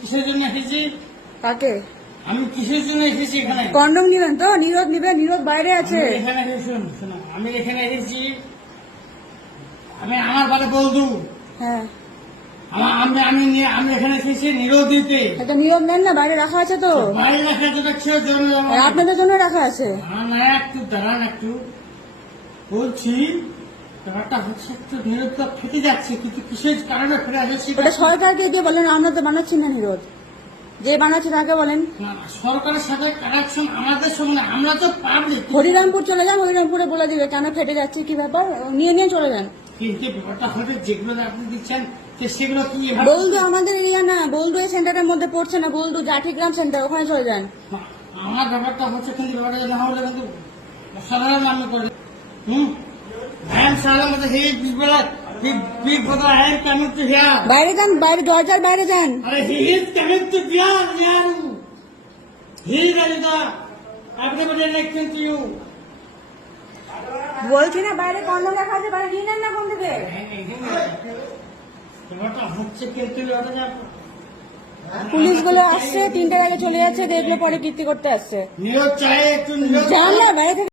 কিসের জন্য এসেছি? কাকে? আমি কিসের জন্য এসেছি এখানে? কন্ডম নিবেন তো? নিরোধ নিবে, নিরোধ বাইরে আছে। এখানে শোনো, আমি এখানে এসেছি, আমি আমার বাড়ি বলদু। হ্যাঁ, আমি এখানে এসেছি নিরোধ দিতে। এটা নিরোধ নেন না, বাইরে রাখা আছে তো। বাইরে রাখা যেটা ছেড়ে জন্য আর আপনাদের জন্য রাখা আছে। না, একটু দাঁড়ান, একটু বলছি। ব্যাপারটা হচ্ছে একটু নিরোধটা ফেটে যাচ্ছে, কিন্তু কিসের কারণে ফেটে আসছে? ওটা সরকারকে দিয়ে বলেন, আমরা তো বানাচ্ছি না নিরোধ। যে বানাচ্ছে তাকে বলেন। না, সরকারের সাথে কানেকশন আমাদের সঙ্গে না, আমরা তো পাবলিক। হরিরামপুর চলে যান, হরিরামপুরে বলে দিবে কেন ফেটে যাচ্ছে, কি ব্যাপার, নিয়ে নিয়ে চলে যান। কিন্তু ব্যাপারটা হচ্ছে যেগুলো আপনি দিচ্ছেন সেগুলো কি? বলদু আমাদের এরিয়া না, বলদু এই সেন্টারের মধ্যে পড়ছে না, বলদু জাঠিগ্রাম সেন্টার, ওখানে চলে যান। আমার ব্যাপারটা হচ্ছে কিন্তু ব্যাপারটা না হলে কিন্তু সাধারণ আমি করি। I am Salam with the heat people. Big brother, I am coming to here. বাইরে যান, বাইরে দরজার বাইরে যান। He is coming to here. He is ready to everybody listening to you. বলছি না বাইরে কন্ডম রাখা আছে, বাইরে নিয়ে নেন না কোন থেকে। ব্যাপারটা হচ্ছে কিন্তু পুলিশ গুলো আসছে, 3টার আগে চলে যাচ্ছে, দেখলে পরে কীর্তি করতে আসছে। নিরোধ চাই, একটু নিরোধ যান না বাইরে থেকে।